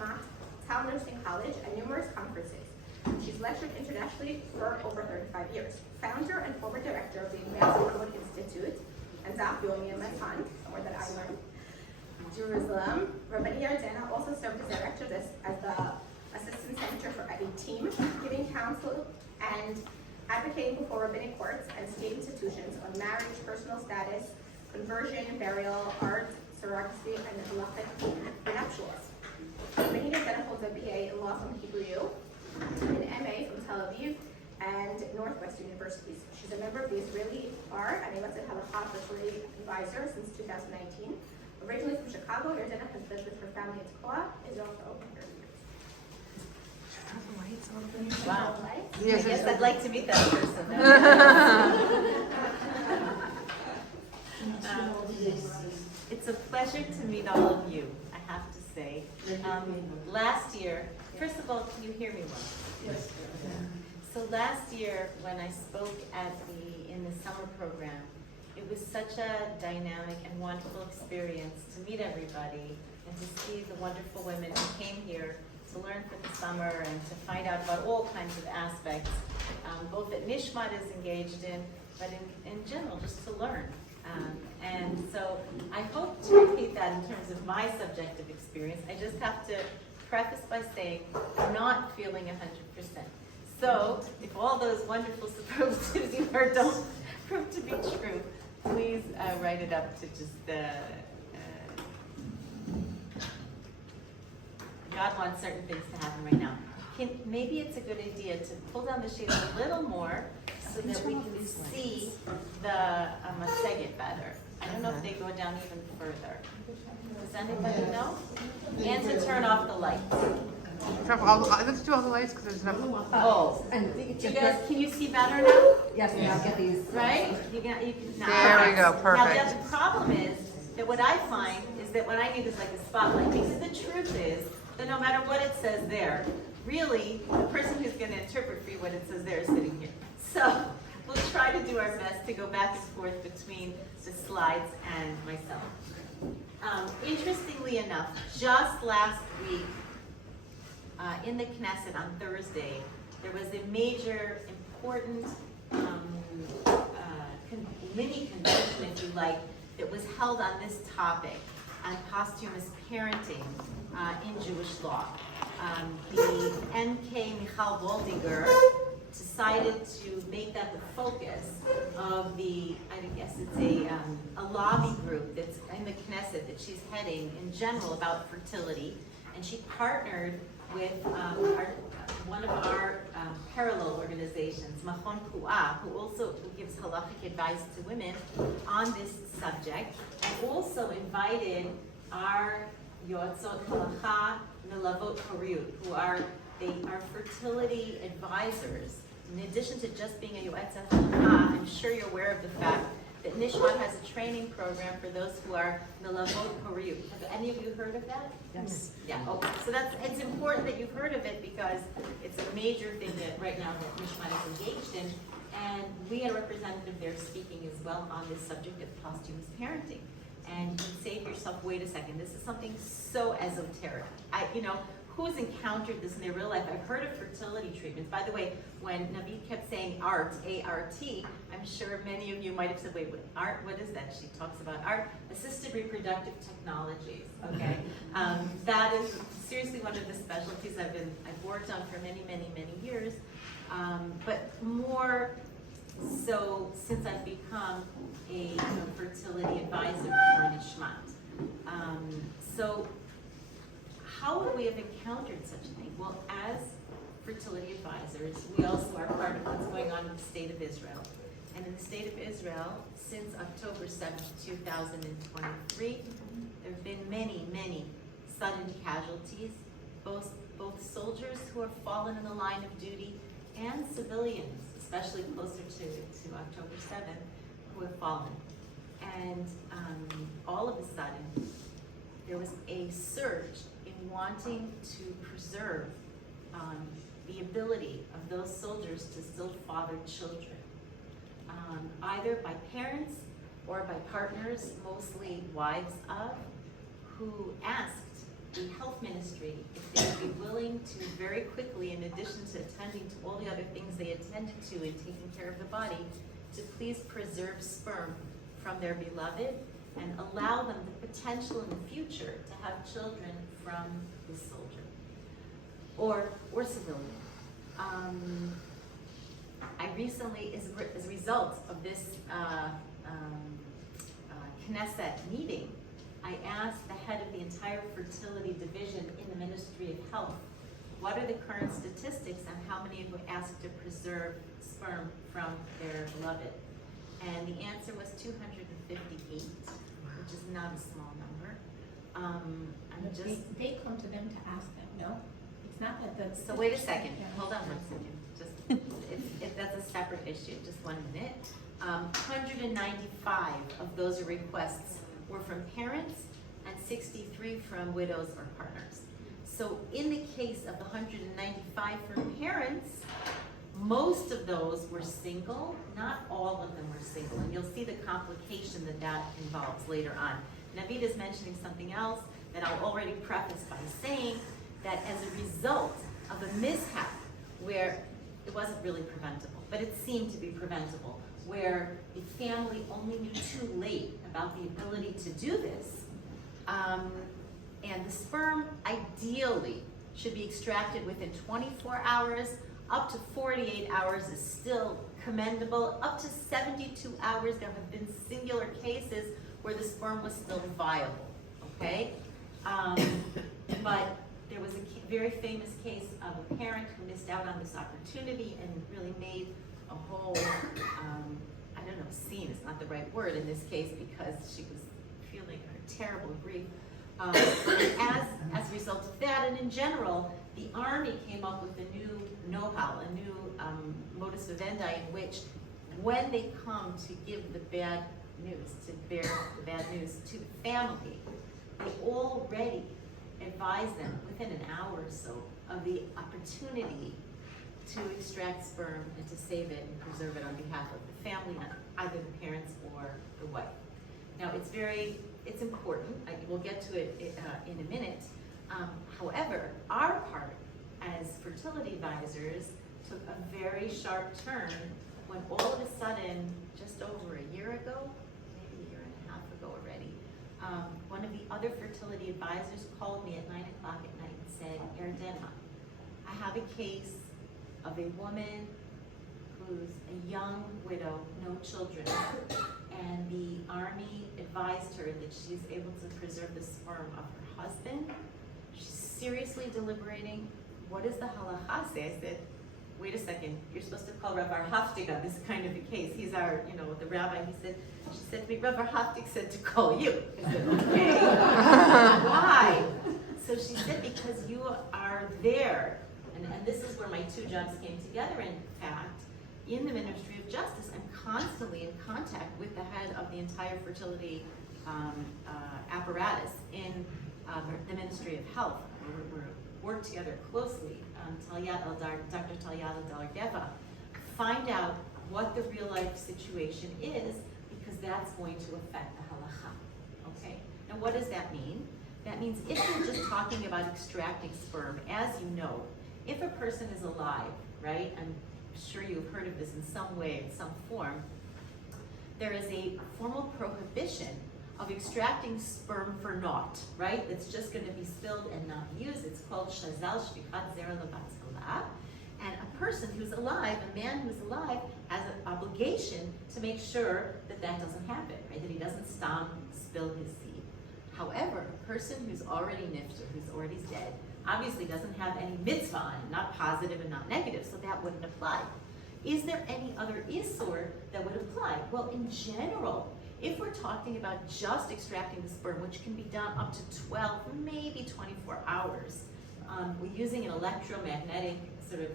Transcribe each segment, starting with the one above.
Nishmat, Talmud Nursing College, and numerous conferences. She's lectured internationally for over 35 years. Founder and former director of the Advanced Talmud Institute and Daf Yomi Matan, somewhere that I learned, Jerusalem. Rabbi Yardena also served as director as the assistant center for a team, giving counsel and advocating before rabbinic courts and state institutions on marriage, personal status, conversion, burial, art, surrogacy, and halachic prenuptials. Rabbi Yardena holds a BA in law from Hebrew, an MA from Tel Aviv, and Northwestern universities. She's a member of the Israeli Bar and a Yoetzet Halacha Fertility advisor since 2019. Originally from Chicago, Yardena has lived with her family in Tekoa, Israel for over 30 years. Wow. Yes, I guess I'd like to meet that person. It's a pleasure to meet all of you, I have to say. Last year, first of all, can you hear me well? Yes. So last year, when I spoke in the summer program, it was such a dynamic and wonderful experience to meet everybody and to see the wonderful women who came here to learn for the summer and to find out about all kinds of aspects, both that Nishmat is engaged in, but in general, just to learn. And so I hope to repeat that in terms of my subjective experience. I just have to preface by saying I'm not feeling 100%. So if all those wonderful superlatives you heard don't prove to be true, please write it up to just God wants certain things to happen right now. Maybe it's a good idea to pull down the shade a little more so that we can see the Maseget better. I don't know if they go down even further. Does anybody know? And to turn off the lights. Let's do all the lights because there's enough. Oh, and you guys, can you see better now? Yes, now get these. Right? You can now. There we go, perfect. Now the problem is that what I find is that what I need is like a spotlight, because the truth is that no matter what it says there, really the person who's going to interpret for you what it says there is sitting here. So we'll try to do our best to go back and forth between the slides and myself. Interestingly enough, just last week in the Knesset on Thursday, there was a major, important mini convention, if you like, that was held on this topic, on posthumous parenting in Jewish law. The M.K. Michal Waldinger decided to make that the focus of the, I guess it's a lobby group that's in the Knesset that she's heading in general about fertility, and she partnered with one of our parallel organizations, Machon Pu'ah, who also gives halachic advice to women on this subject, and also invited our Yoetzet Halacha Melavot Hariut, who are fertility advisors. In addition to just being a Yoetzet Halacha, I'm sure you're aware of the fact that Nishmat has a training program for those who are Melavot Hariut. Have any of you heard of that? Yes. Yeah, okay. So it's important that you've heard of it because it's a major thing that right now that Nishmat is engaged in. And we had a representative there speaking as well on this subject of posthumous parenting. And you say to yourself, wait a second, this is something so esoteric. Who's encountered this in their real life? I've heard of fertility treatments. By the way, when Naveed kept saying art, A-R-T, I'm sure many of you might have said, wait, art, what is that? She talks about art, assisted reproductive technologies, okay? That is seriously one of the specialties I've worked on for many, many, many years. But more so since I've become a fertility advisor for Nishmat. So how would we have encountered such a thing? Well, as fertility advisors, we also are part of what's going on in the state of Israel. And in the state of Israel, since October 7th, 2023, there have been many, many sudden casualties, both soldiers who have fallen in the line of duty and civilians, especially closer to October 7th, who have fallen. And all of a sudden, there was a surge in wanting to preserve the ability of those soldiers to still father children, either by parents or by partners, mostly wives of, who asked the health ministry, if they would be willing to very quickly, in addition to attending to all the other things they attended to in taking care of the body, to please preserve sperm from their beloved and allow them the potential in the future to have children from this soldier or civilian. I recently, as a result of this Knesset meeting, I asked the head of the entire fertility division in the Ministry of Health, what are the current statistics on how many were asked to preserve sperm from their beloved? And the answer was 258, which is not a small number. They come to them to ask them, no? It's not that the... So wait a second, hold on 1 second. Just, that's a separate issue, just 1 minute. 195 of those requests were from parents and 63 from widows or partners. So in the case of the 195 from parents, most of those were single, not all of them were single, and you'll see the complication that involves later on. Navid is mentioning something else that I'll already preface by saying that as a result of a mishap where it wasn't really preventable, but it seemed to be preventable, where the family only knew too late about the ability to do this, and the sperm ideally should be extracted within 24 hours, up to 48 hours is still commendable, up to 72 hours there have been singular cases where the sperm was still viable, okay? But there was a very famous case of a parent who missed out on this opportunity and really made a whole, I don't know, scene is not the right word in this case because she was feeling a terrible grief. As a result of that, and in general, the Army came up with a new know-how, a new modus vivendi in which when they come to give the bad news, to bear the bad news to the family, they already advise them within an hour or so of the opportunity to extract sperm and to save it and preserve it on behalf of the family, either the parents or the wife. Now, it's important. We'll get to it in a minute. However, our part as fertility advisors took a very sharp turn when all of a sudden, just over a year ago, maybe a year and a half ago already, one of the other fertility advisors called me at 9 o'clock at night and said, Yardena, I have a case of a woman who's a young widow, no children, and the Army advised her that she's able to preserve the sperm of her husband. She's seriously deliberating. What does the Halacha say? I said, wait a second, you're supposed to call Rav Haftiga. This is kind of the case. He's our, the rabbi. She said to me, Rav Haftig said to call you. I said, okay. Why? So she said, because you are there. And this is where my two jobs came together, in fact. In the Ministry of Justice, I'm constantly in contact with the head of the entire fertility apparatus in the Ministry of Health. We work together closely, Dr. Talyat Dalargeva, find out what the real life situation is, because that's going to affect the halacha, okay? Now what does that mean? That means if you're just talking about extracting sperm, as you know, if a person is alive, right, I'm sure you've heard of this in some way, in some form, there is a formal prohibition of extracting sperm for naught, right? That's just going to be spilled and not used. It's called shazal shvikat zera levatzala. And a person who's alive, a man who's alive, has an obligation to make sure that that doesn't happen, right? That he doesn't spill his seed. However, a person who's already nifter, who's already dead, obviously doesn't have any mitzvah on him, not positive and not negative, so that wouldn't apply. Is there any other isur that would apply? Well, in general, if we're talking about just extracting the sperm, which can be done up to 12, maybe 24 hours, we're using an electromagnetic sort of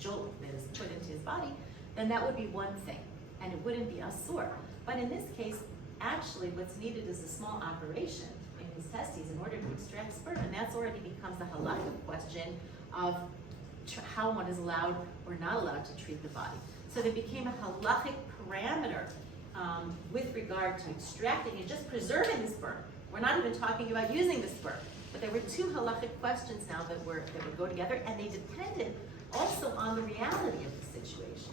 jolt that is put into his body, then that would be one thing, and it wouldn't be asur. But in this case, actually what's needed is a small operation in his testes in order to extract sperm, and that's already becomes the halachic question of how one is allowed or not allowed to treat the body. So there became a halachic parameter with regard to extracting and just preserving the sperm, We're not even talking about using this word. But there were two halachic questions now that would go together, and they depended also on the reality of the situation.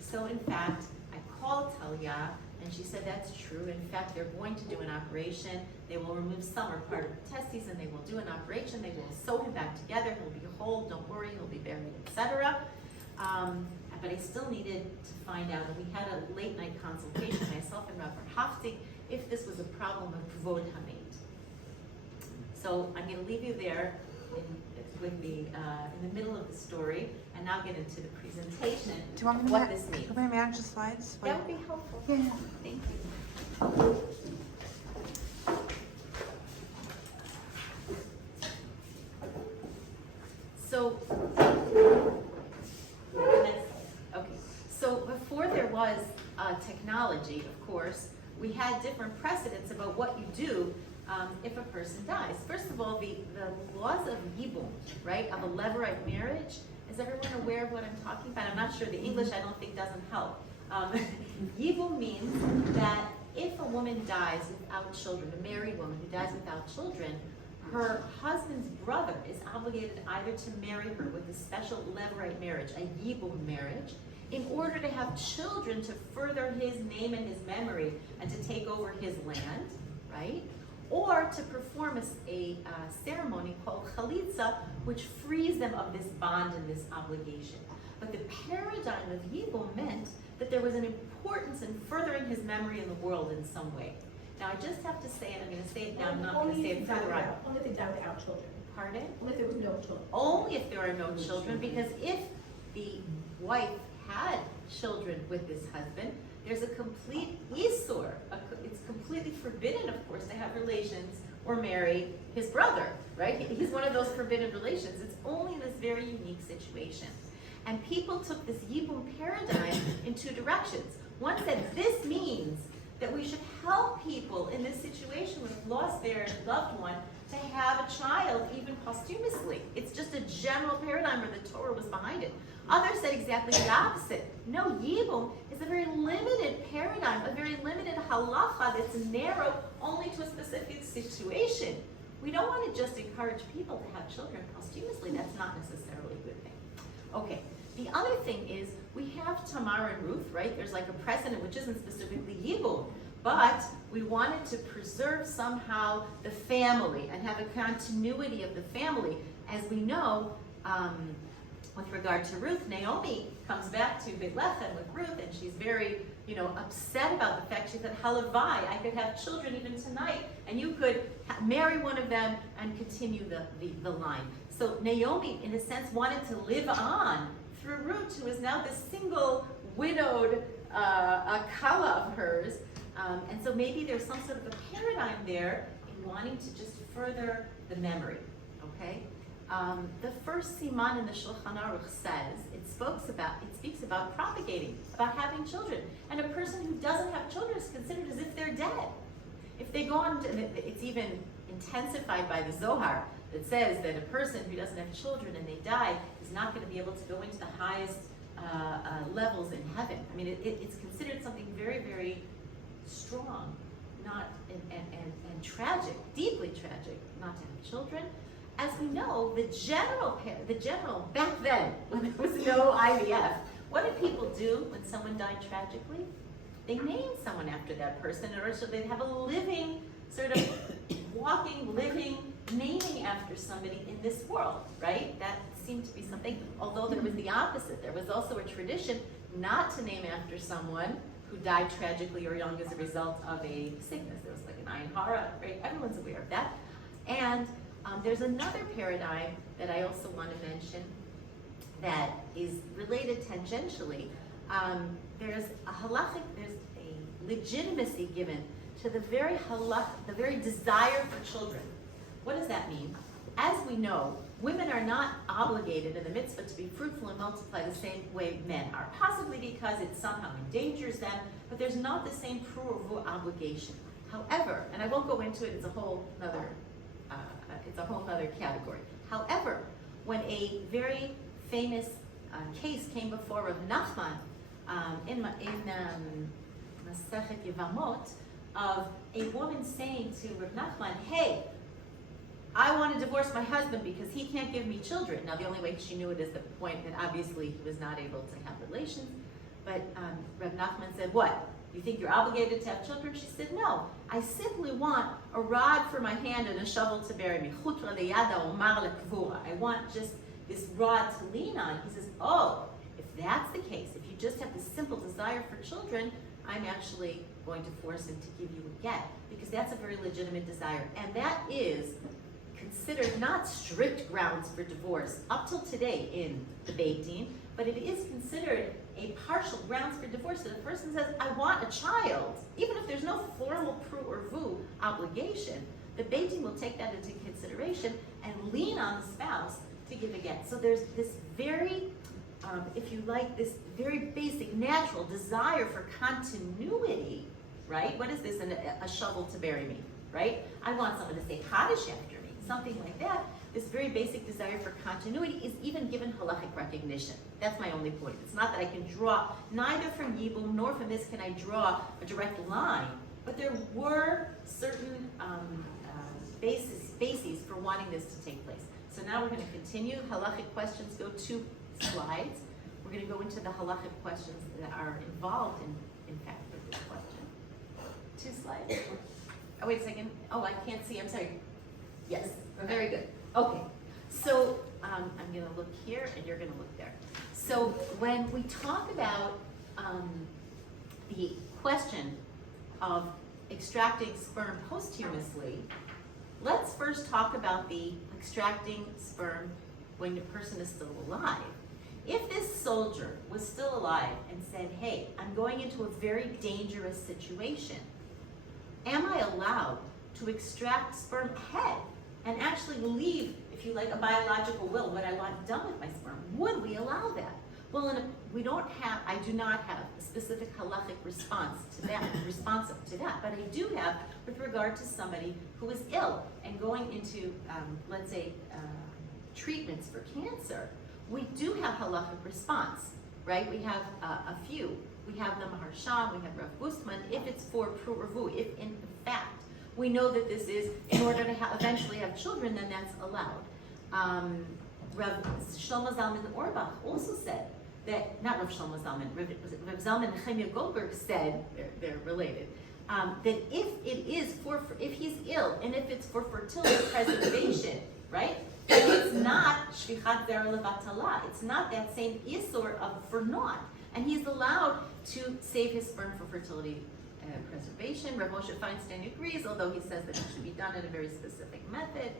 So in fact, I called Talia, and she said that's true. In fact, they're going to do an operation. They will remove some or part of the testes, and they will do an operation. They will sew him back together. He'll be whole. Don't worry. He'll be buried, etc. But I still needed to find out, and we had a late night consultation, myself and Rabbi Hafti, if this was a problem of kvod hamid. So I'm going to leave you there in the middle of the story, and now get into the presentation. Do you want me to what this means? Do you want me to manage the slides? That would be helpful. Yeah. Thank you. So, okay. So before there was technology, of course, we had different precedents about what you do if a person dies. First of all, the laws of yibum, right, of a levirate marriage. Is everyone aware of what I'm talking about? I'm not sure. The English, I don't think, doesn't help. Yibum means that if a woman dies without children, a married woman who dies without children, her husband's brother is obligated either to marry her with a special levirate marriage, a yibum marriage, in order to have children to further his name and his memory and to take over his land, right? Or to perform a ceremony called chalitza, which frees them of this bond and this obligation. But the paradigm of yibum meant that there was an importance in furthering his memory in the world in some way. Now I just have to say, and I'm going to say it now, I'm not going to say it further on. Only if they die without children. Pardon? Only if there was no children. Only if there are no children, because if the wife had children with this husband, there's a complete isur. It's completely forbidden, of course, to have relations or marry his brother, right? He's one of those forbidden relations. It's only in this very unique situation. And people took this yibum paradigm in two directions. One said, this means that we should help people in this situation who have lost their loved one to have a child even posthumously. It's just a general paradigm where the Torah was behind it. Others said exactly the opposite. No, yibum is a very limited paradigm, a very limited halacha that's narrow only to a specific situation. We don't want to just encourage people to have children posthumously. That's not necessarily a good thing. Okay, the other thing is we have Tamar and Ruth, right? There's like a precedent which isn't specifically yibum, but we wanted to preserve somehow the family and have a continuity of the family. As we know, with regard to Ruth, Naomi comes back to Beit with Ruth, and she's very, upset about the fact. She said, "Halavai, I could have children even tonight, and you could marry one of them and continue the line." So Naomi, in a sense, wanted to live on through Ruth, who is now this single widowed kala of hers, and so maybe there's some sort of a paradigm there in wanting to just further the memory. Okay. The first siman in the Shulchan Aruch says it speaks about propagating, about having children, and a person who doesn't have children is considered as if they're dead. If they go on, it's even intensified by the Zohar that says that a person who doesn't have children and they die is not going to be able to go into the highest levels in heaven. I mean, it's considered something very, very strong, not and tragic, deeply tragic, not to have children. As we know, the general back then, when there was no IVF, what did people do when someone died tragically? They named someone after that person, or so they'd have a living, sort of walking, living, naming after somebody in this world, right? That seemed to be something, although there was the opposite. There was also a tradition not to name after someone who died tragically or young as a result of a sickness. There was like an ayin hara, right? Everyone's aware of that. And there's another paradigm that I also want to mention that is related tangentially. There's a legitimacy given to the very desire for children. What does that mean? As we know, women are not obligated in the mitzvah to be fruitful and multiply the same way men are, possibly because it somehow endangers them, but there's not the same pruvu obligation. However, and I won't go into it, it's a whole other category. However, when a very famous case came before Rav Nachman in Masechet Yevamot, of a woman saying to Reb Nachman, hey, I want to divorce my husband because he can't give me children. Now, the only way she knew it is the point that obviously he was not able to have relations. But Reb Nachman said, what? You think you're obligated to have children? She said, no. I simply want a rod for my hand and a shovel to bury me. I want just this rod to lean on. He says, oh, if that's the case, if you just have this simple desire for children, I'm actually going to force him to give you a get, because that's a very legitimate desire. And that is considered not strict grounds for divorce up till today in the Beit, but it is considered a partial grounds for divorce. So the person says, I want a child, even if there's no formal pru or vu obligation, the Beit will take that into consideration and lean on the spouse to give a get. So there's this very, if you like, this very basic natural desire for continuity, right? What is this? A shovel to bury me, right? I want someone to say Kaddish after me, something like that. This very basic desire for continuity is even given halachic recognition. That's my only point. It's not that I can draw, neither from Yibum nor from this can I draw a direct line, but there were certain bases for wanting this to take place. So now we're going to continue. Halachic questions go 2 slides. We're going to go into the halachic questions that are involved in fact, with this question. 2 slides. Oh, wait a second. Oh, I can't see. I'm sorry. Yes. Very good. Okay. So I'm going to look here, and you're going to look there. So when we talk about the question of extracting sperm posthumously, let's first talk about the extracting sperm when the person is still alive. If this soldier was still alive and said, hey, I'm going into a very dangerous situation, am I allowed to extract sperm ahead and actually leave, if you like, a biological will, what I want done with my sperm? Would we allow that? Well, I do not have a specific halachic responsive to that, but I do have with regard to somebody who is ill and going into, let's say, treatments for cancer. We do have halachic response, right? We have a few. We have the Maharsham, we have Rav Gustman, if it's for pru or vu, if in fact we know that this is in order to eventually have children, then that's allowed. Rav Shlomo Zalman Auerbach also said that, not Rav Shlomo Zalman, Rav Zalman Nehemiah Goldberg said, they're related, that if it is if he's ill and if it's for fertility preservation, right? It's not shvichat zera levatala. It's not that same isur of for naught, and he's allowed to save his sperm for fertility preservation. Rav Moshe Feinstein agrees, although he says that it should be done in a very specific method.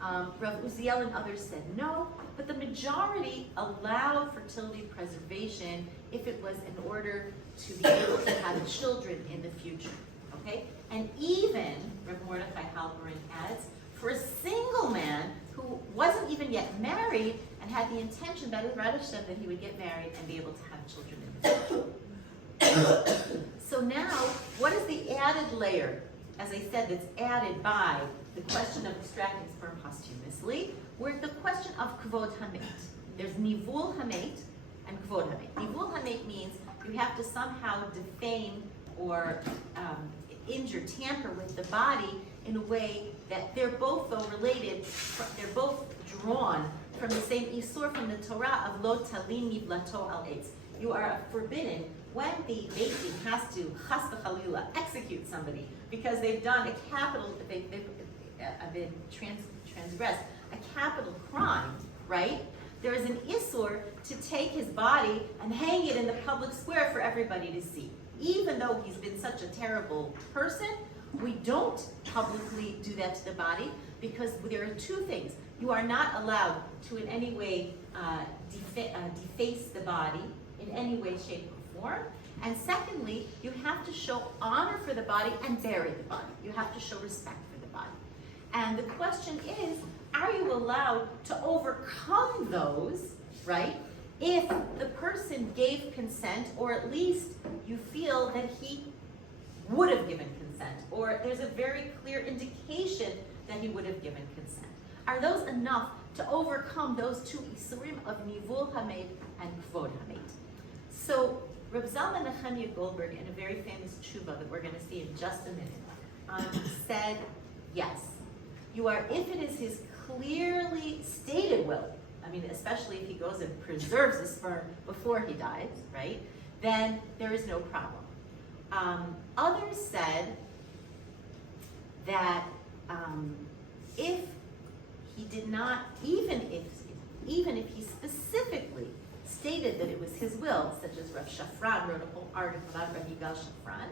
Rav Uziel and others said no, but the majority allowed fertility preservation if it was in order to be able to have children in the future. Okay, and even Rav Mordechai Halperin adds, for a single man who wasn't even yet married and had the intention, that is Radishem, that he would get married and be able to have children in the future. So now, what is the added layer, as I said, that's added by the question of extracting sperm posthumously? We're at the question of kvod hamet. There's nivul hamet and kvod hamet. Nivul hamet means you have to somehow defame or injure, tamper with the body in a way that they're both, though related, they're both drawn from the same isur from the Torah of lo talim miblato al eitz. You are forbidden when the Beit has to chas v'chalila execute somebody because they've done a capital, they've been transgressed a capital crime, right? There is an isur to take his body and hang it in the public square for everybody to see. Even though he's been such a terrible person, we don't publicly do that to the body because there are 2 things. You are not allowed to in any way deface the body in any way, shape, or form. And secondly, you have to show honor for the body and bury the body. You have to show respect for the body. And the question is, are you allowed to overcome those, right? If the person gave consent, or at least you feel that he would have given consent, or there's a very clear indication that he would have given consent. Are those enough to overcome those 2 isurim of nivul hamet and kvod hamet? So Reb Zalman Nehemiah Goldberg, in a very famous tshuva that we're going to see in just a minute, said yes. You are, if it is his clearly stated will, I mean, especially if he goes and preserves the sperm before he dies, right? Then there is no problem. Others said that if he did not, even if he specifically stated that it was his will, such as Rav Shafran wrote a whole article about Rav Yigal Shafran,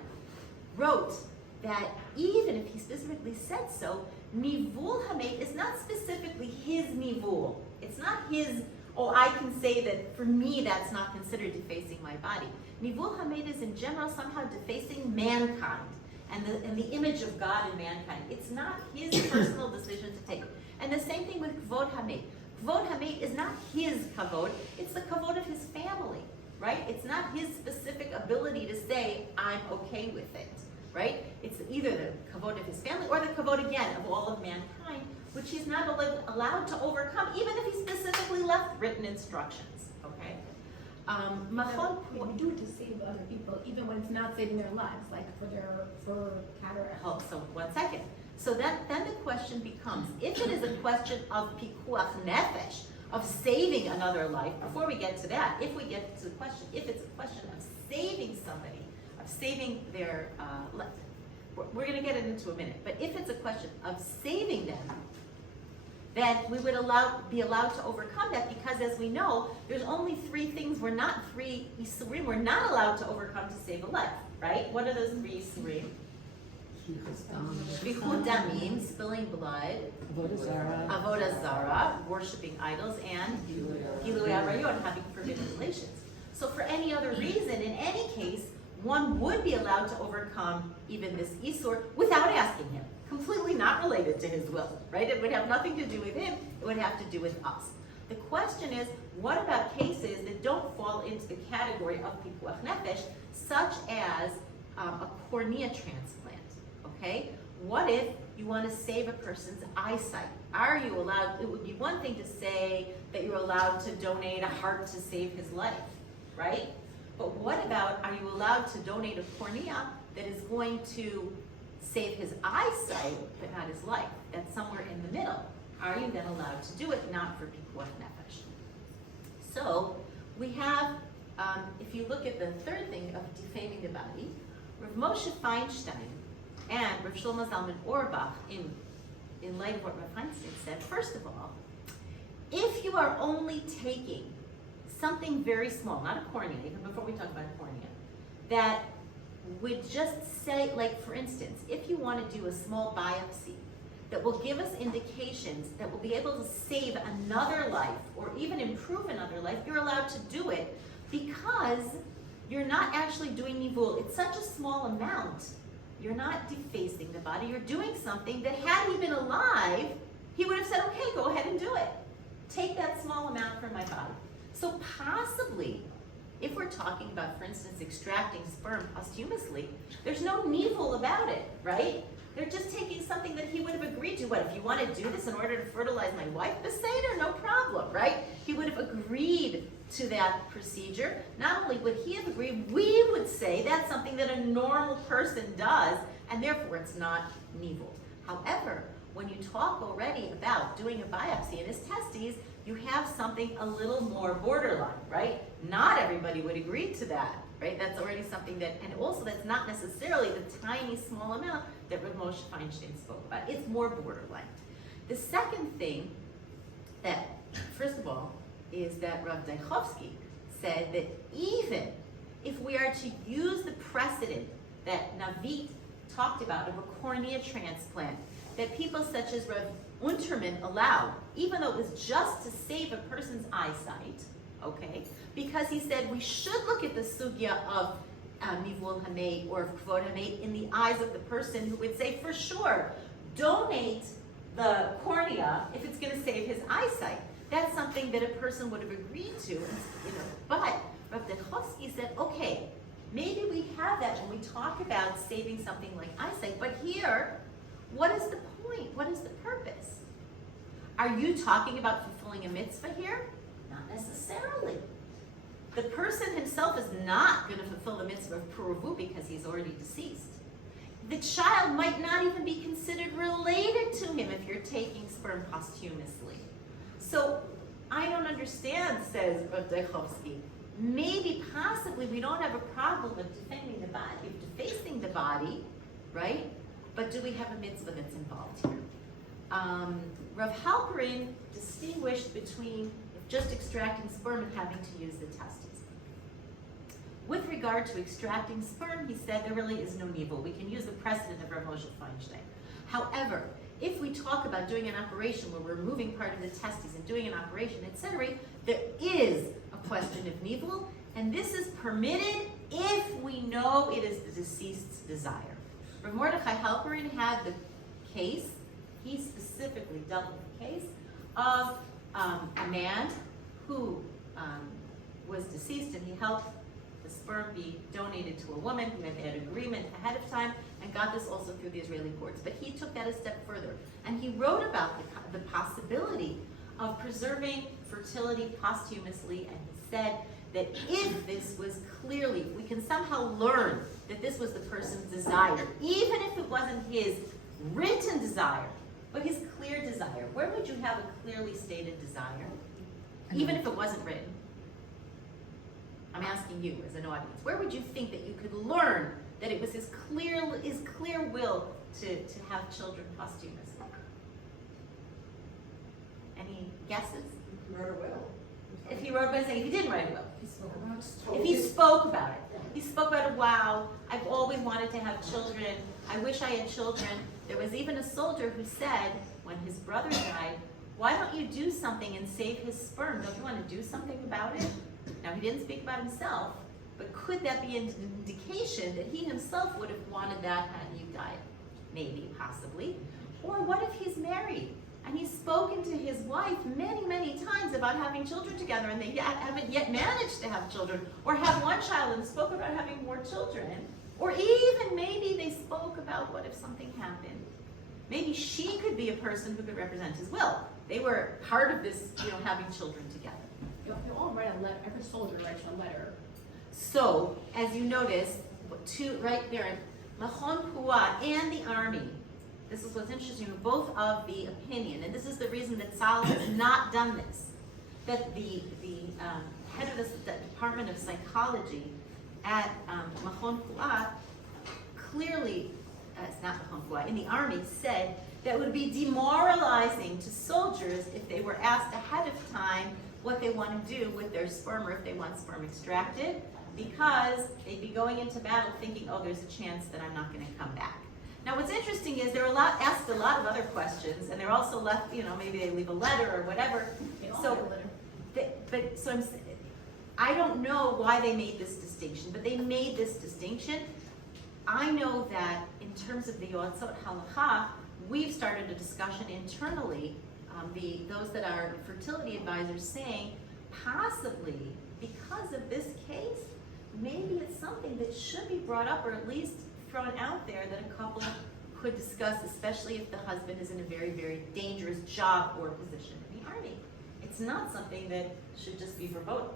wrote that even if he specifically said so, nivul hamet is not specifically his nivul. It's not his, oh, I can say that for me that's not considered defacing my body. Nivul hamet is in general somehow defacing mankind and the image of God in mankind. It's not his personal decision to take. And the same thing with kvod hamet. Kvod hamet is not his kavod, it's the kavod of his family, right? It's not his specific ability to say, I'm okay with it, right? It's either the kavod of his family or the kavod again of all of mankind, which he's not allowed to overcome, even if he specifically left written instructions, okay? We do it to save other people, even when it's not saving their lives, like for cataract. Oh, so 1 second. So then the question becomes, if it is a question of pikuach nefesh, of saving another life, before we get to that, if we get to the question, if it's a question of saving somebody, of saving their life, we're going to get it into a minute, but if it's a question of saving them, then we would be allowed to overcome that, because as we know, there's only three things we're not allowed to overcome to save a life, right? What are those three isurim? Bichud damim, spilling blood, avodah zara, worshiping idols, and gilui arayot, having forbidden relations. So for any other reason, in any case, one would be allowed to overcome even this isur without asking him. Completely not related to his will, right? It would have nothing to do with him, it would have to do with us. The question is, what about cases that don't fall into the category of pikuach nefesh, such as a cornea transplant, okay? What if you want to save a person's eyesight? Are you allowed, it would be one thing to say that you're allowed to donate a heart to save his life, right? But what about, are you allowed to donate a cornea that is going to save his eyesight, but not his life? That's somewhere in the middle. Are you then allowed to do it, not for pikuach nefesh? So we have, if you look at the third thing of defaming the body, Rav Moshe Feinstein and Rav Shlomo Zalman Auerbach, in light of what Rav Feinstein said, first of all, if you are only taking something very small, not a cornea, even before we talk about a cornea, that would just say, like for instance, if you want to do a small biopsy that will give us indications that will be able to save another life or even improve another life, you're allowed to do it because you're not actually doing nivul. It's such a small amount. You're not defacing the body. You're doing something that had he been alive, he would have said, okay, go ahead and do it. Take that small amount from my body. So possibly, if we're talking about, for instance, extracting sperm posthumously, there's no nivul about it, right? They're just taking something that he would have agreed to. What, if you want to do this in order to fertilize my wife, Beseder, no problem, right? He would have agreed to that procedure. Not only would he have agreed, we would say that's something that a normal person does, and therefore it's not nivul. However, when you talk already about doing a biopsy in his testes, you have something a little more borderline, right? Not everybody would agree to that, right? That's already something that, and also that's not necessarily the tiny small amount that Rav Moshe Feinstein spoke about. It's more borderline. The second thing that, first of all, is that Rav Dichovsky said that even if we are to use the precedent that Navit talked about of a cornea transplant, that people such as Rav Unterman allowed, even though it was just to save a person's eyesight, okay? Because he said we should look at the sugya of nivul hamet or of kvod hamet in the eyes of the person who would say, for sure, donate the cornea if it's going to save his eyesight. That's something that a person would have agreed to, But Rav Dichovsky said, okay, maybe we have that when we talk about saving something like eyesight, but here, what is the point? What is the purpose? Are you talking about fulfilling a mitzvah here? Not necessarily. The person himself is not going to fulfill the mitzvah of puravu because he's already deceased. the child might not even be considered related to him if you're taking sperm posthumously. So I don't understand, says Dechovsky. Maybe, possibly, we don't have a problem with defending the body, of defacing the body, right? But do we have a mitzvah that's involved here? Rav Halperin distinguished between just extracting sperm and having to use the testes. With regard to extracting sperm, he said there really is no nivel. We can use the precedent of Rav Moshe Feinstein. However, if we talk about doing an operation where we're removing part of the testes and doing an operation, etc., there is a question of nivel, and this is permitted if we know it is the deceased's desire. Rav Mordechai Halperin had the case, he specifically dealt with the case of a man who was deceased, and he helped the sperm be donated to a woman who had had agreement ahead of time, and got this also through the Israeli courts. But he took that a step further, and he wrote about the possibility of preserving fertility posthumously, and he said that if this was clearly, we can somehow learn that this was the person's desire, even if it wasn't his written desire, but his clear desire. Where would you have a clearly stated desire, even if it wasn't written? I'm asking you as an audience. Where would you think that you could learn that it was his clear will to have children posthumously? Any guesses? He wrote a will. If he wrote, but saying if he didn't write a will, If if he spoke about it, he spoke about it. Wow, I've always wanted to have children. I wish I had children. There was even a soldier who said when his brother died, "Why don't you do something and save his sperm? Don't you want to do something about it?" Now he didn't speak about himself, but could that be an indication that he himself would have wanted that had he died? Maybe, possibly. Or what if he's married and he's spoken to his wife many, many times about having children together, and they haven't yet managed to have children, or have one child and spoke about having more children, or even maybe they spoke about what if something happened. Maybe she could be a person who could represent his will. They were part of this, having children together. You all write a letter. Every soldier writes a letter. So, as you notice, right there, Machon Puah and the army, this is what's interesting, both of the opinion, and this is the reason that Tzahal has not done this, that the head of the Department of Psychology at Machon Puah clearly, it's not Machon Puah, in the army said that it would be demoralizing to soldiers if they were asked ahead of time what they want to do with their sperm, or if they want sperm extracted, because they'd be going into battle thinking, oh, there's a chance that I'm not going to come back. Now, what's interesting is they're asked a lot of other questions, and they're also left, maybe they leave a letter or whatever. They all So, write a letter. I don't know why they made this distinction, but they made this distinction. I know that in terms of the Yoetzet Halacha, we've started a discussion internally, those that are fertility advisors, saying possibly because of this case, maybe it's something that should be brought up, or at least thrown out there, that a couple could discuss, especially if the husband is in a very, very dangerous job or position in the army. It's not something that should just be verboten.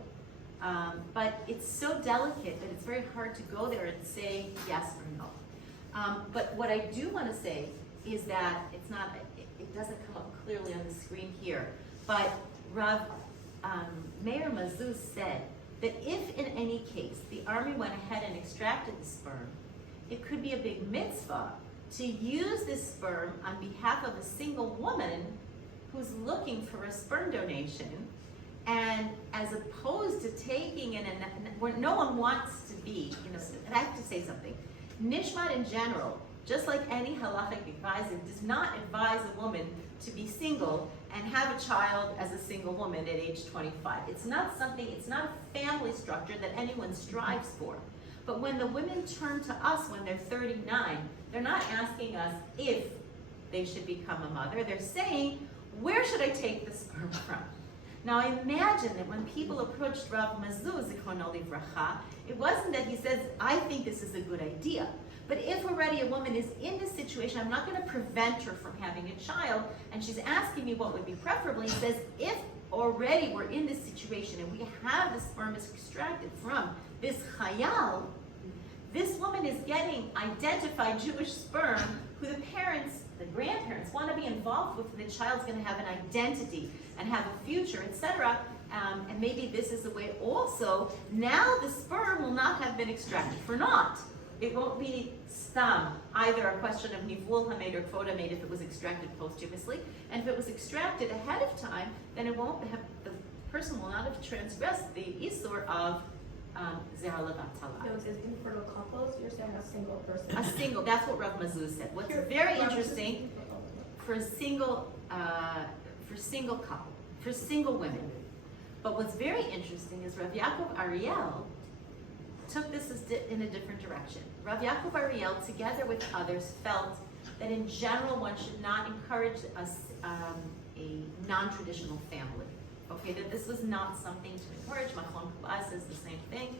But it's so delicate that it's very hard to go there and say yes or no. But what I do want to say is that it doesn't come up clearly on the screen here, but Rav Meir Mazuz said that if in any case the army went ahead and extracted the sperm, it could be a big mitzvah to use this sperm on behalf of a single woman who's looking for a sperm donation, and as opposed to taking it, where no one wants to be, and I have to say something, Nishmat in general, just like any halachic advisor, does not advise a woman to be single and have a child as a single woman at age 25. It's not a family structure that anyone strives for. But when the women turn to us when they're 39, they're not asking us if they should become a mother. They're saying, where should I take the sperm from? Now imagine that when people approached Rav Mazuz, Zichrono Livracha, it wasn't that he says, I think this is a good idea. But if already a woman is in this situation, I'm not going to prevent her from having a child, and she's asking me what would be preferable. He says, if already we're in this situation and we have the sperm is extracted from this chayal, this woman is getting identified Jewish sperm who the parents, the grandparents, want to be involved with, and the child's going to have an identity and have a future, etc. And maybe this is a way also, now the sperm will not have been extracted for naught. It won't be stam, either a question of nivul hamed or kvod hamed if it was extracted posthumously. And if it was extracted ahead of time, then it won't have, the person will not have transgressed the isur of zera levatala. Those is infertile couples, you're saying a single person. A single, that's what Rav Mazuz said. What's very interesting, for single couple, for single women. But what's very interesting is Rav Yaakov Ariel took this in a different direction. Rav Yaakov Ariel, together with others, felt that in general one should not encourage a non-traditional family. Okay, that this was not something to encourage. Machon Kula says the same thing,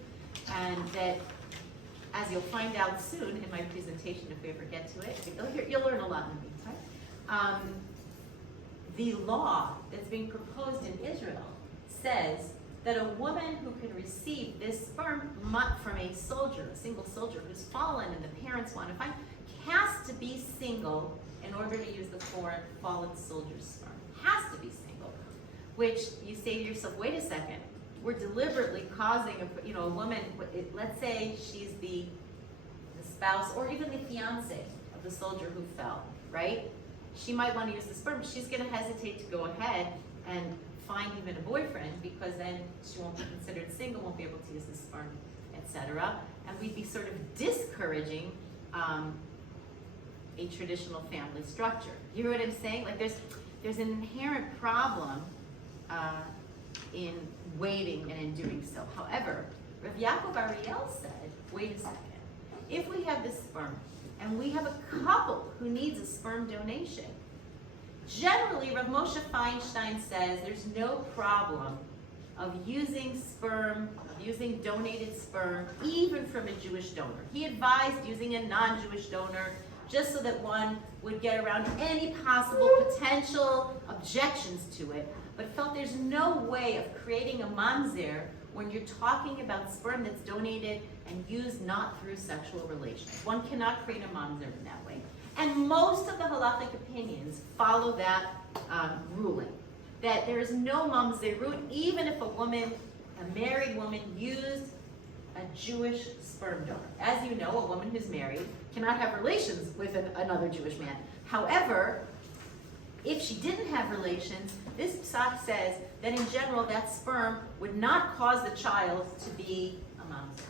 and that, as you'll find out soon in my presentation, if we ever get to it, you'll learn a lot in the meantime. The law that's being proposed in Israel says that a woman who can receive this sperm from a soldier, a single soldier who's fallen and the parents want to find, has to be single in order to use the fallen soldier's sperm. Has to be single. Which you say to yourself, wait a second, we're deliberately causing a woman, let's say she's the spouse or even the fiance of the soldier who fell, right? She might want to use the sperm, but she's going to hesitate to go ahead and find even a boyfriend, because then she won't be considered single, won't be able to use the sperm, etc. And we'd be sort of discouraging a traditional family structure. You hear what I'm saying? Like there's an inherent problem in waiting and in doing so. However, Rav Yaakov Ariel said, wait a second, if we have this sperm and we have a couple who needs a sperm donation, generally, Rav Moshe Feinstein says there's no problem of using sperm, of using donated sperm, even from a Jewish donor. He advised using a non-Jewish donor just so that one would get around any possible potential objections to it, but felt there's no way of creating a mamzer when you're talking about sperm that's donated and used not through sexual relations. One cannot create a mamzer in that way. And most of the halachic opinions follow that ruling, that there is no mamzerut even if a married woman, used a Jewish sperm donor. As you know, a woman who's married cannot have relations with another Jewish man. However, if she didn't have relations, this psak says that in general that sperm would not cause the child to be a mamzer.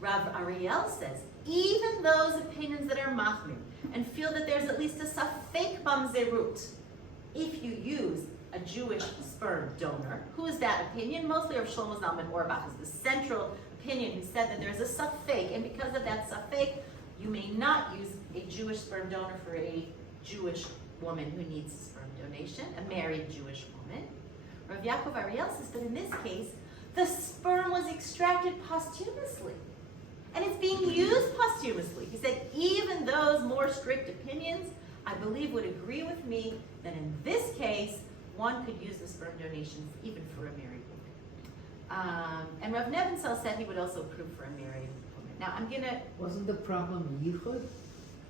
Rav Ariel says, even those opinions that are machmir and feel that there's at least a safek mamzerut, if you use a Jewish sperm donor, who is that opinion? Mostly Rav Shlomo Zalman Auerbach is the central opinion who said that there's a safek, and because of that safek, you may not use a Jewish sperm donor for a Jewish woman who needs a sperm donation, a married Jewish woman. Rav Yaakov Ariel says, but in this case, the sperm was extracted posthumously. And it's being used posthumously. He said, even those more strict opinions, I believe, would agree with me that in this case, one could use the sperm donation even for a married woman. And Rav Nebenzahl said he would also approve for a married woman. Now, I'm going to... Wasn't the problem yichud?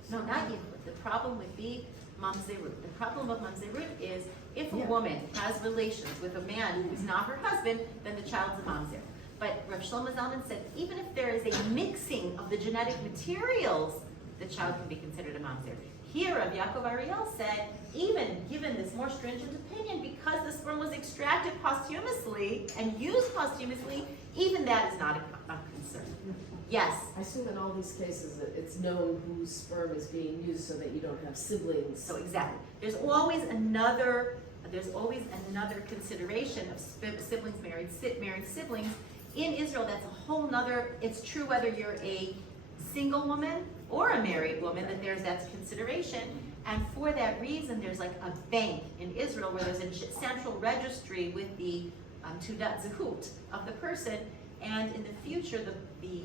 No, not yichud. The problem would be mamzerut. The problem of mamzerut is if a woman has relations with a man who's not her husband, then the child's a mamzer. But Rav Shlomo Zalman said, even if there is a mixing of the genetic materials, the child can be considered a mamzer. Here, Rav Yaakov Ariel said, even given this more stringent opinion, because the sperm was extracted posthumously and used posthumously, even that is not a concern. Yes? I assume in all these cases that it's known whose sperm is being used so that you don't have siblings. So exactly. There's always another consideration of siblings, married siblings. In Israel, that's a whole nother, it's true whether you're a single woman or a married woman, that there's that consideration. And for that reason, there's like a bank in Israel where there's a central registry with the Tudat Zehut of the person. And in the future, the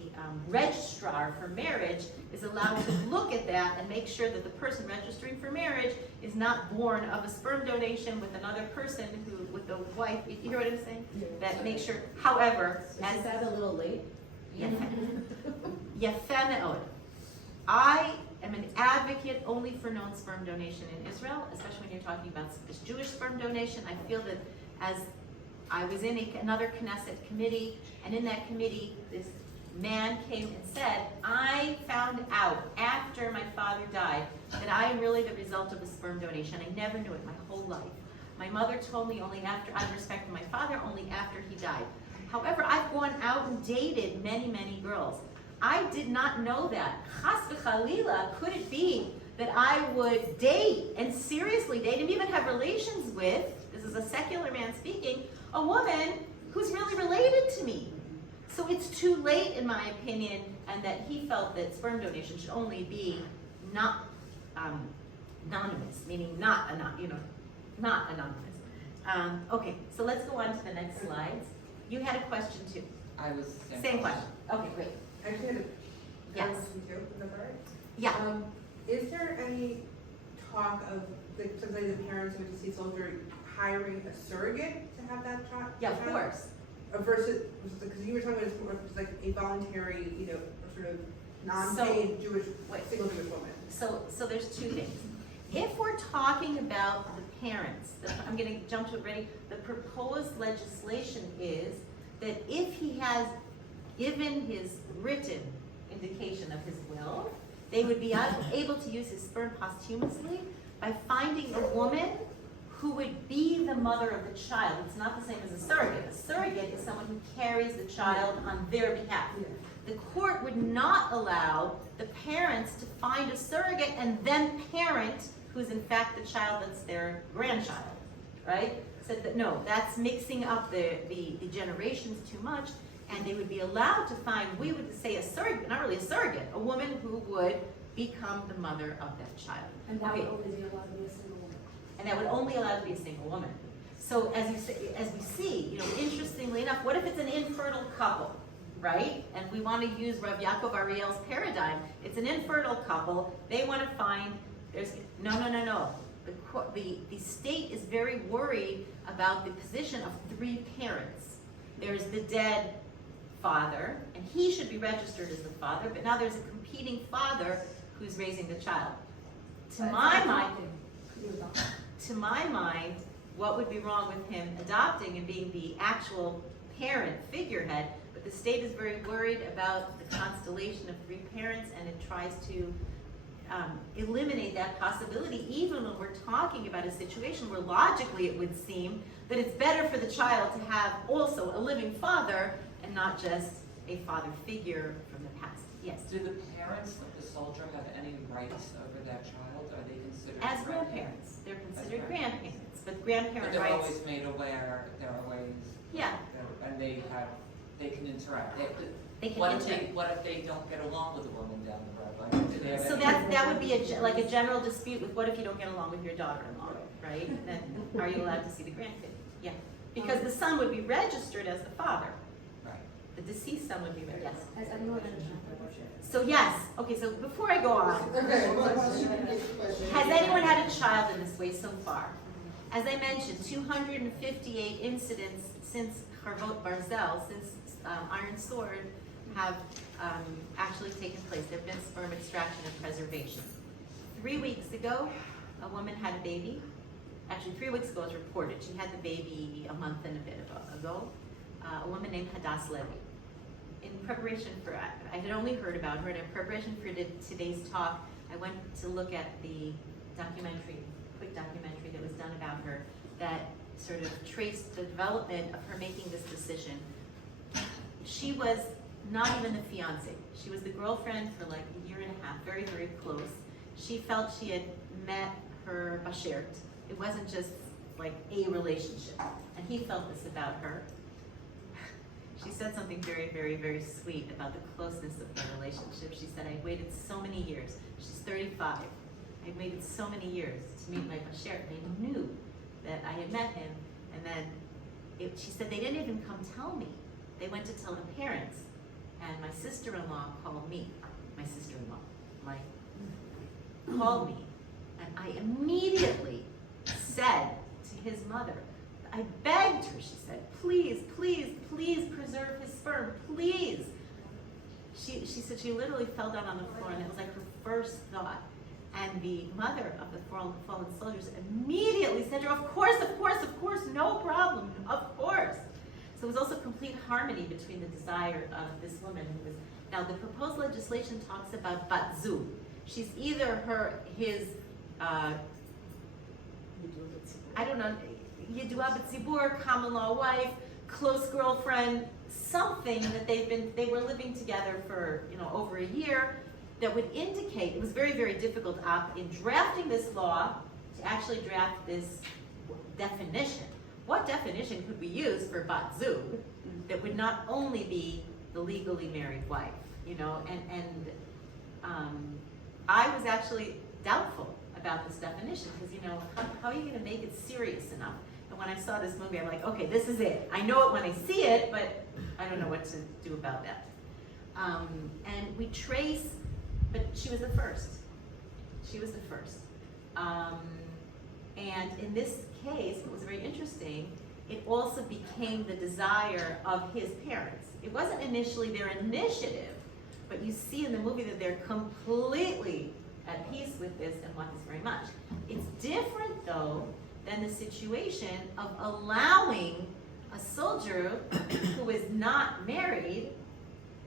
registrar for marriage is allowed to look at that and make sure that the person registering for marriage is not born of a sperm donation with another person with a wife. You hear what I'm saying? Yeah. That makes sure, however, Is that a little late? yeah. Yafeh me'od. I am an advocate only for known sperm donation in Israel, especially when you're talking about this Jewish sperm donation. I feel that as I was in another Knesset committee, and in that committee, this man came and said, I found out after my father died that I am really the result of a sperm donation. I never knew it my whole life. My mother told me only after, out of respect for my father, only after he died. However, I've gone out and dated many, many girls. I did not know that. Chas v'chalila, could it be that I would date, and seriously date, and even have relations with, this is a secular man speaking, a woman who's really related to me? So it's too late, in my opinion, and that he felt that sperm donation should only be not anonymous, meaning not anonymous. Okay, so let's go on to the next slides. You had a question too. I was Same question. Okay, great. I actually had a Yes. question too, is that all right? Yeah. Is there any talk of, like, sometimes the parents of a deceased soldier hiring a surrogate to have that child? Yeah, of course. Versus, because you were talking about it's more of like a voluntary, you know, sort of non-paid Jewish, single Jewish woman. So there's two things. If we're talking about the parents, I'm going to jump to it ready. The proposed legislation is that if he has given his written indication of his will, they would be able to use his sperm posthumously by finding a woman who would be the mother of the child. It's not the same as a surrogate. A surrogate is someone who carries the child on their behalf. The court would not allow the parents to find a surrogate and then parent who's in fact the child that's their grandchild, right? Said that no, that's mixing up the generations too much, and they would be allowed to find, we would say a surrogate, not really a surrogate, a woman who would become the mother of that child. And that Okay. would only be allowed to be a single woman. And that would only allow to be a single woman. So as we see, you know, interestingly enough, what if it's an infertile couple, right? And we want to use Rav Yaakov Ariel's paradigm. It's an infertile couple. They want to find, no. The state is very worried about the position of three parents. There's the dead father, and he should be registered as the father, but now there's a competing father who's raising the child. To my mind, what would be wrong with him adopting and being the actual parent figurehead? But the state is very worried about the constellation of three parents, and it tries to eliminate that possibility, even when we're talking about a situation where logically it would seem that it's better for the child to have also a living father and not just a father figure from the past. Yes? Do the parents of the soldier have any rights over that child? Are they considered As grandparents. They're considered grandparents, but grandparent But they're rights. always made aware there are ways. Yeah. And they can interact. They can What interact. if they don't get along with the woman down the road? Like, do they have So any- that would be like a general dispute with what if you don't get along with your daughter-in-law, right? Then are you allowed to see the grandkid? Yeah. Because the son would be registered as the father. Right. The deceased son would be registered. Yes. Has anyone had a child? So yes, okay, so before I go on, has anyone had a child in this way so far? As I mentioned, 258 incidents since Harvot Barzel, since Iron Sword, have actually taken place. There have been sperm extraction and preservation. 3 weeks ago, a woman had a baby. Actually, 3 weeks ago it was reported. She had the baby a month and a bit ago. A woman named Hadass Levy. In preparation for, I had only heard about her, and in preparation for today's talk, I went to look at the quick documentary that was done about her that sort of traced the development of her making this decision. She was not even the fiance. She was the girlfriend for like a year and a half, very, very close. She felt she had met her bashert. It wasn't just like a relationship. And he felt this about her. She said something very, very, very sweet about the closeness of their relationship. She said, I waited so many years. She's 35. I waited so many years to meet my bashert. They knew that I had met him. And then she said, they didn't even come tell me. They went to tell the parents. And my sister-in-law called me. Called me. And I immediately said to his mother, I begged her, she said, please, please, please preserve his sperm, please. she said she literally fell down on the floor, and it was like her first thought. And the mother of the fallen soldiers immediately said to her, of course, no problem, of course. So it was also complete harmony between the desire of this woman who was, now the proposed legislation talks about batzu. She's either his, I don't know, Yedua B'tzibur, common law wife, close girlfriend, something that they were living together for, over a year, that would indicate, it was very, very difficult in drafting this law to actually draft this definition. What definition could we use for batzu that would not only be the legally married wife, and I was actually doubtful about this definition because, how are you going to make it serious enough? And when I saw this movie, I'm like, okay, this is it. I know it when I see it, but I don't know what to do about that. And we trace, but she was the first. She was the first. And in this case, what was very interesting, it also became the desire of his parents. It wasn't initially their initiative, but you see in the movie that they're completely at peace with this and want this very much. It's different, though, than the situation of allowing a soldier who is not married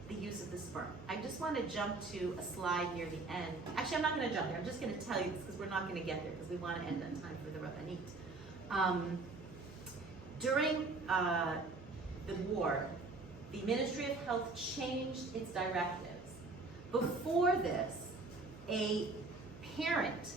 the use of the sperm. I just want to jump to a slide near the end. Actually, I'm not going to jump there. I'm just going to tell you this because we're not going to get there because we want to end on time for the Rabbanit. During the war, the Ministry of Health changed its directives. Before this, a parent,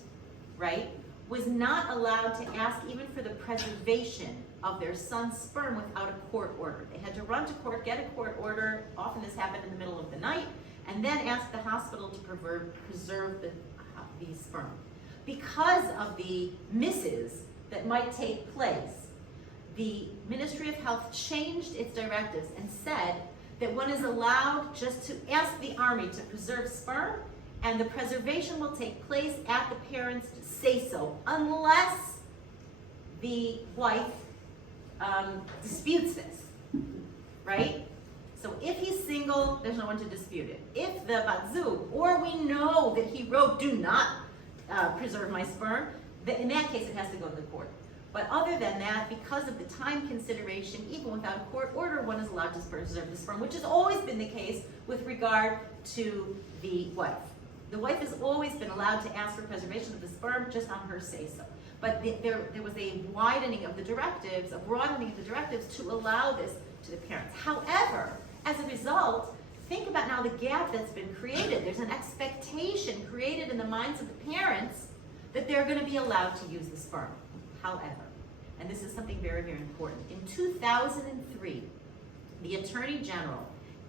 right, was not allowed to ask even for the preservation of their son's sperm without a court order. They had to run to court, get a court order, often this happened in the middle of the night, and then ask the hospital to preserve the sperm. Because of the misses that might take place, the Ministry of Health changed its directives and said that one is allowed just to ask the army to preserve sperm, and the preservation will take place at the parents' say-so, unless the wife disputes this, right? So if he's single, there's no one to dispute it. If the batzu, or we know that he wrote, do not preserve my sperm, in that case it has to go to the court. But other than that, because of the time consideration, even without a court order, one is allowed to preserve the sperm, which has always been the case with regard to the wife. The wife has always been allowed to ask for preservation of the sperm just on her say-so. But there was a widening of the directives, a broadening of the directives to allow this to the parents. However, as a result, think about now the gap that's been created. There's an expectation created in the minds of the parents that they're going to be allowed to use the sperm. However, and this is something very, very important, in 2003, the Attorney General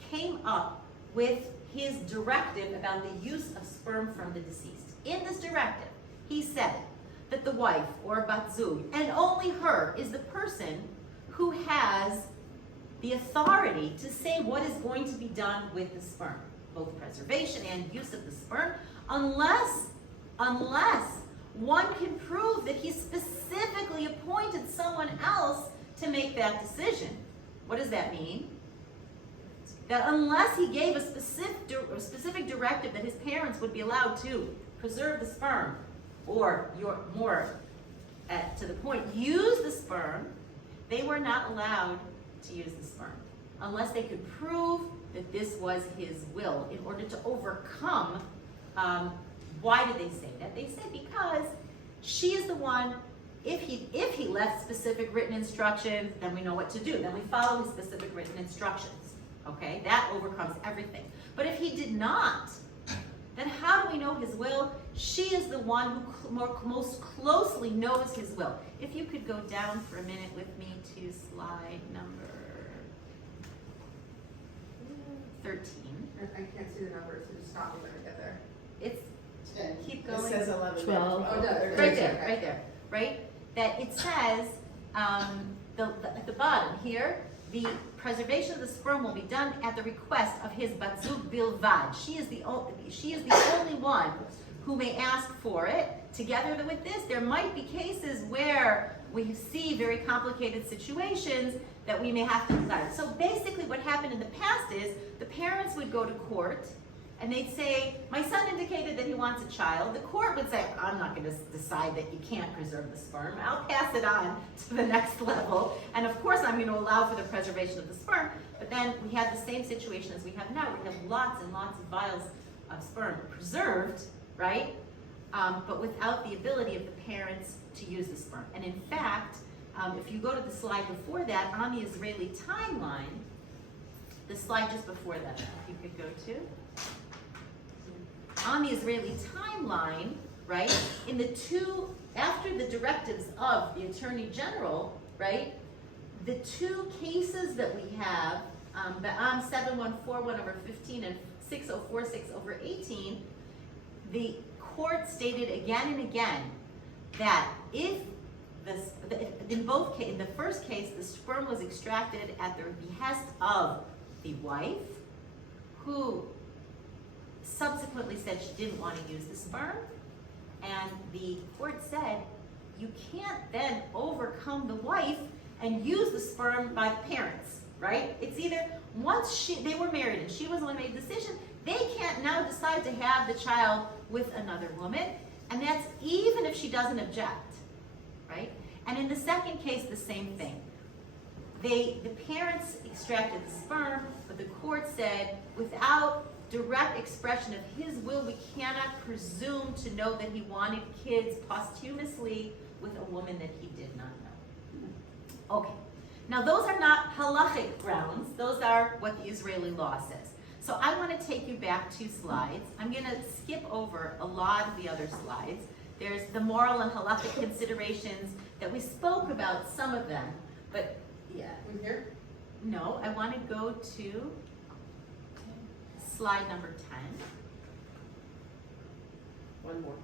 came up with his directive about the use of sperm from the deceased. In this directive, he said that the wife, or batzu, and only her, is the person who has the authority to say what is going to be done with the sperm, both preservation and use of the sperm, unless one can prove that he specifically appointed someone else to make that decision. What does that mean? That unless he gave a specific directive that his parents would be allowed to preserve the sperm, or to the point, use the sperm, they were not allowed to use the sperm unless they could prove that this was his will in order to overcome. Why did they say that? They said because she is the one, if he left specific written instructions, then we know what to do. Then we follow his specific written instructions. Okay? That overcomes everything. But if he did not, then how do we know his will? She is the one who most closely knows his will. If you could go down for a minute with me to slide number 13. I can't see the numbers, so just stop me when I get there. It's, keep It going. says 11. 12. Oh, it does. Right there, right? That it says, at the bottom here, the preservation of the sperm will be done at the request of his batzug bilvad. She is the only one who may ask for it. Together with this, there might be cases where we see very complicated situations that we may have to decide. So basically what happened in the past is the parents would go to court and they'd say, my son indicated that he wants a child. The court would say, I'm not going to decide that you can't preserve the sperm. I'll pass it on to the next level. And of course I'm going to allow for the preservation of the sperm. But then we had the same situation as we have now. We have lots and lots of vials of sperm preserved, right? But without the ability of the parents to use the sperm. And in fact, if you go to the slide before that, on the Israeli timeline, the slide just before that, if you could go to. On the Israeli timeline, right, after the directives of the Attorney General, right, the two cases that we have, Ba'am 7141/15 and 6046/18, the court stated again and again that if in the first case, the sperm was extracted at the behest of the wife, who subsequently said she didn't want to use the sperm, and the court said you can't then overcome the wife and use the sperm by the parents, right? It's either once they were married and she was the one who made the decision, they can't now decide to have the child with another woman, and that's even if she doesn't object, right? And in the second case, the same thing. The parents extracted the sperm, but the court said without direct expression of his will, we cannot presume to know that he wanted kids posthumously with a woman that he did not know. Okay, now those are not halachic grounds, those are what the Israeli law says. So I want to take you back 2 slides. I'm going to skip over a lot of the other slides. There's the moral and halachic considerations that we spoke about, some of them, but yeah. From here? No, I want to go to slide number 10. One more.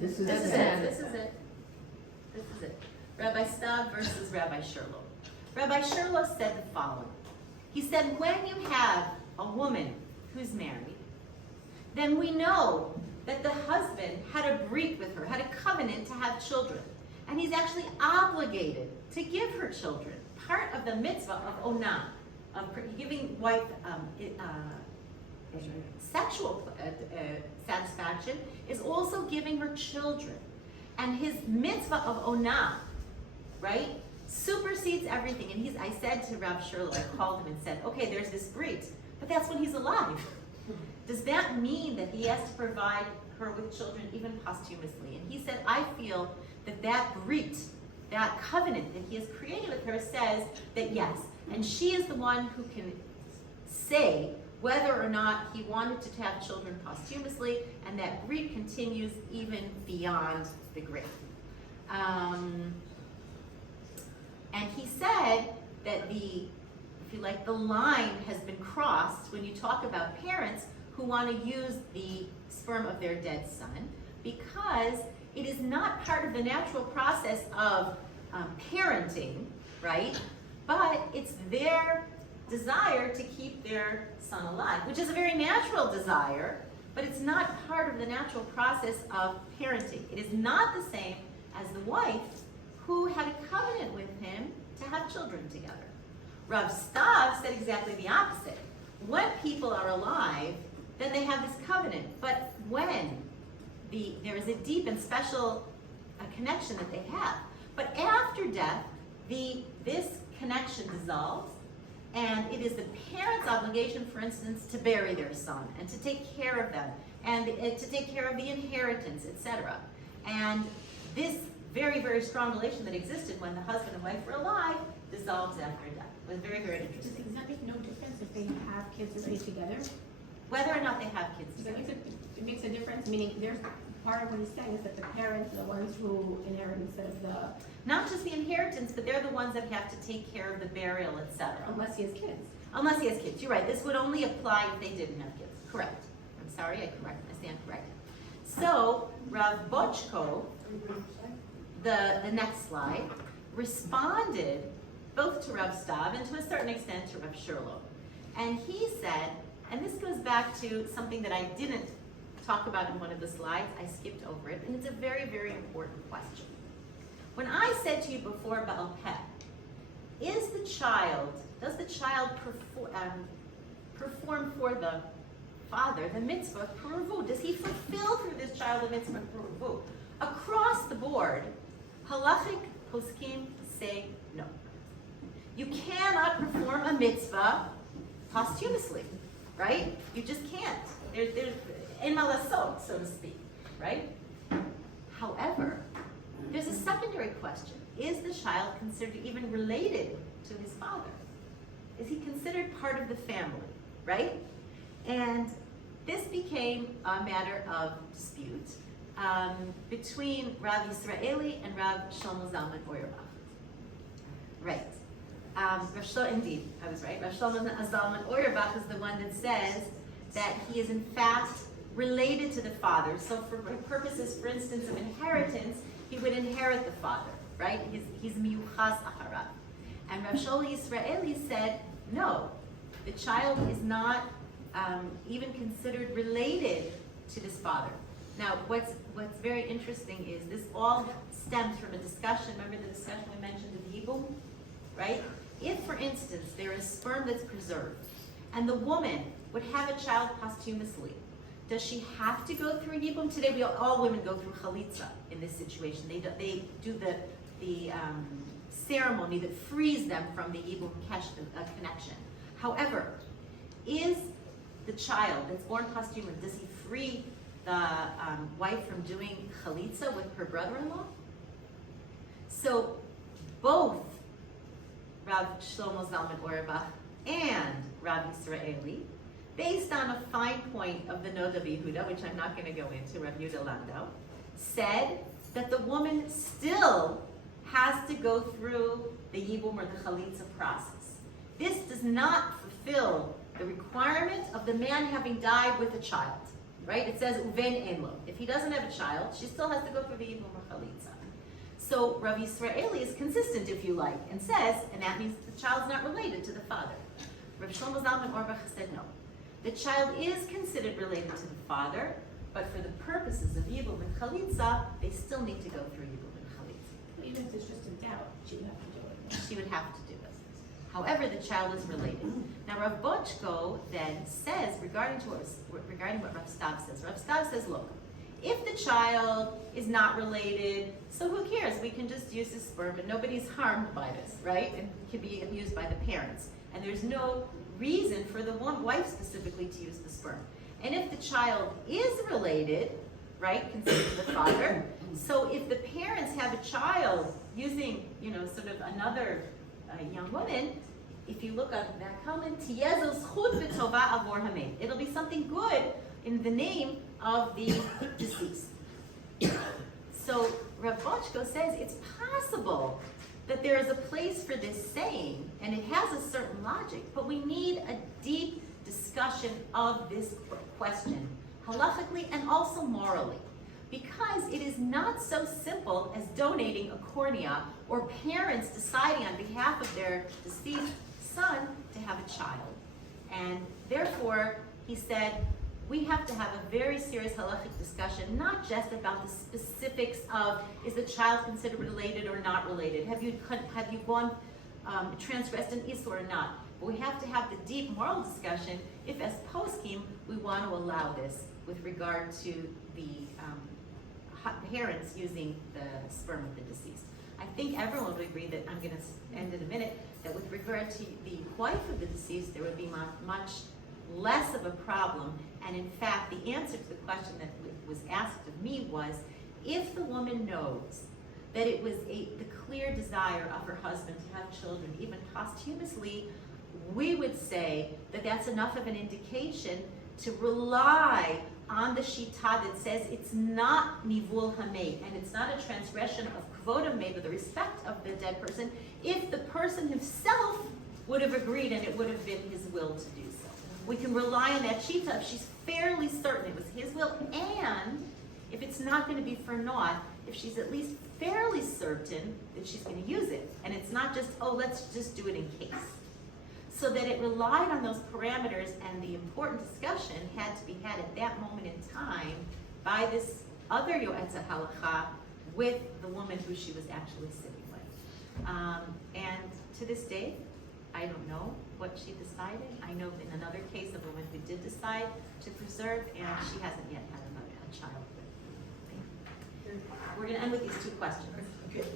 This is This is it. it. This is it. This is it. Rabbi Stav versus Rabbi Sherlow. Rabbi Sherlow said the following. He said, when you have a woman who's married, then we know that the husband had a brit with her, had a covenant to have children. And he's actually obligated to give her children. Part of the mitzvah of onah, of giving wife sexual satisfaction, is also giving her children. And his mitzvah of onah, right, supersedes everything. And I said to Rav Sherlow, I called him and said, okay, there's this brit, but that's when he's alive. Does that mean that he has to provide her with children even posthumously? And he said, I feel that brit, that covenant that he has created with her, says that yes, and she is the one who can say whether or not he wanted to have children posthumously, and that brit continues even beyond the grave. And he said that the line has been crossed when you talk about parents who want to use the sperm of their dead son, because it is not part of the natural process of parenting, right? But it's their desire to keep their son alive, which is a very natural desire, but it's not part of the natural process of parenting. It is not the same as the wife who had a covenant with him to have children together. Rav Stav said exactly the opposite. When people are alive, then they have this covenant, but when there is a deep and special connection that they have. But after death, this connection dissolves, and it is the parent's obligation, for instance, to bury their son and to take care of them and to take care of the inheritance, etc. And this very, very strong relation that existed when the husband and wife were alive dissolves after death. It was very, very interesting. Does that make no difference if they have kids already together? Whether or not they have kids Because together. it makes a difference, meaning there's part of what he's saying is that the parents are the ones who inherit instead of Not just the inheritance, but they're the ones that have to take care of the burial, etc. unless he has kids. Unless he has kids. You're right. This would only apply if they didn't have kids. Correct. I'm sorry, I stand corrected. So, Rav Bochko, the next slide, responded both to Rav Stav and to a certain extent to Rav Sherlow. And he said, and this goes back to something that I didn't talk about in one of the slides, I skipped over it, and it's a very, very important question. When I said to you before Baal Peh, does the child perform for the father the mitzvah peruvu? Does he fulfill through this child the mitzvah peruvu? Across the board, halachic poskim say no. You cannot perform a mitzvah posthumously, right? You just can't. There's in malasot, so to speak, right? However, there's a secondary question. Is the child considered even related to his father? Is he considered part of the family, right? And this became a matter of dispute between Rav Yisraeli and Rav Shlomo Zalman Auerbach. Right. Indeed, I was right. Rav Shlomo Zalman Auerbach is the one that says that he is in fact related to the father. So for purposes, for instance, of inheritance, he would inherit the father, right? He's miyuchas acharav. And Rav Shlomo Yisraeli said, no, the child is not even considered related to this father. Now, what's very interesting is this all stems from a discussion. Remember the discussion we mentioned of Yibum, right? If, for instance, there is sperm that's preserved, and the woman would have a child posthumously, does she have to go through Yibum? Today, all women go through chalitza in this situation. They do the ceremony that frees them from the Yibum connection. However, is the child that's born posthumous, does he free the wife from doing chalitza with her brother-in-law? So both Rav Shlomo Zalman Auerbach and Rav Yisraeli, based on a fine point of the Noda B'Yehuda, which I'm not going to go into, Rav Yehuda Landau, said that the woman still has to go through the Yibum or the chalitza process. This does not fulfill the requirement of the man having died with a child, right? It says uven en lo. If he doesn't have a child, she still has to go through the Yibum or chalitza. So Rav Yisraeli is consistent, if you like, and says, and that means the child's not related to the father. Rav Shlomo Zalman Auerbach said no. The child is considered related to the father, but for the purposes of Yibum and chalitza, they still need to go through Yibum and chalitza. Even if there's just a doubt, she would have to do it. She would have to do it. However, the child is related. Now, Rav Bochko then says, regarding what Rav Stav says, look, if the child is not related, so who cares? We can just use his sperm, and nobody's harmed by this, right? And it can be used by the parents. And there's no reason for the wife specifically to use the sperm. And if the child is related, right, considered the father, so if the parents have a child using, sort of another young woman, if you look at that comment, it'll be something good in the name of the deceased. So Rav Bochko says it's possible that there is a place for this saying, and it has a certain logic, but we need a deep discussion of this question, halachically and also morally, because it is not so simple as donating a cornea or parents deciding on behalf of their deceased son to have a child. And therefore, he said, we have to have a very serious halachic discussion, not just about the specifics of, is the child considered related or not related? Have you transgressed an isur or not? But we have to have the deep moral discussion if, as poskim, we want to allow this with regard to the parents using the sperm of the deceased. I think everyone would agree that, I'm going to end in a minute, that with regard to the wife of the deceased, there would be much less of a problem. And in fact, the answer to the question that was asked of me was, if the woman knows that it was the clear desire of her husband to have children, even posthumously, we would say that that's enough of an indication to rely on the shita that says it's not nivul hamed, and it's not a transgression of kvod hamed, or the respect of the dead person, if the person himself would have agreed and it would have been his will to do so. We can rely on that shita if she's fairly certain it was his will, and if it's not going to be for naught, if she's at least fairly certain that she's going to use it, and it's not just, oh, let's just do it in case. So that it relied on those parameters, and the important discussion had to be had at that moment in time by this other Yoetzet halacha with the woman who she was actually sitting with. And to this day, I don't know what she decided. I know in another case, a woman who did decide to preserve, and she hasn't yet had a child with. We're going to end with these 2 questions.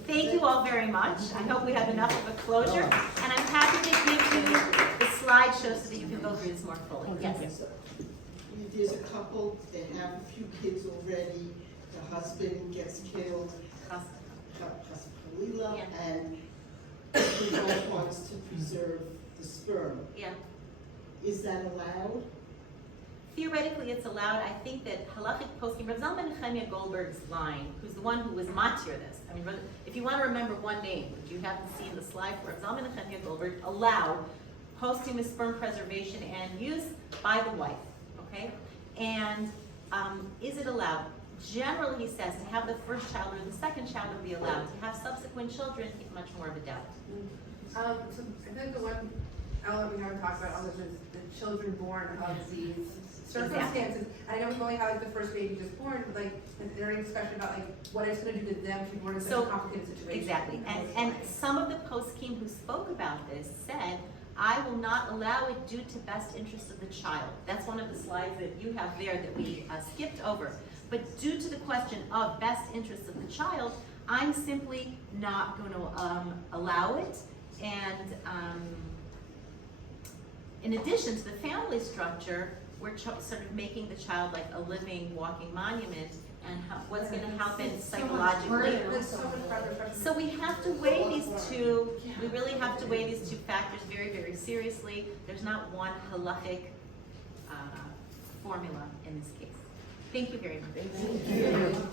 Thank you all very much. I hope we have enough of a closure, and I'm happy to give you the slideshow so that you can go through this more fully. Yes. There's a couple, they have a few kids already, the husband gets killed, Khalilah, Yeah. and the wife wants to preserve the sperm. Yeah. Is that allowed? Theoretically, it's allowed. I think that halachic poskim, Rav Zalman Nechemia Goldberg's line, who's the one who was matir this. I mean, if you want to remember one name, which you haven't seen the slide for, Rav Zalman Nechemia Goldberg allowed posthumous sperm preservation and use by the wife. Okay, and is it allowed? Generally, he says to have the first child or the second child would be allowed. To have subsequent children, it's much more of a doubt. So I think the one element we haven't talked about on this is the children born of these circumstances. I know we've only had like the first baby just born, but like, is there any discussion about like what it's going to do to them to be born in such a complicated situation? Exactly, and some of the poskim who spoke about this said, I will not allow it due to best interest of the child. That's one of the slides that you have there that we skipped over. But due to the question of best interest of the child, I'm simply not going to allow it. And in addition to the family structure, we're sort of making the child like a living, walking monument, and what's going to happen psychologically. So we have to weigh these 2. We really have to weigh these 2 factors very, very seriously. There's not one halachic formula in this case. Thank you very much. Thank you.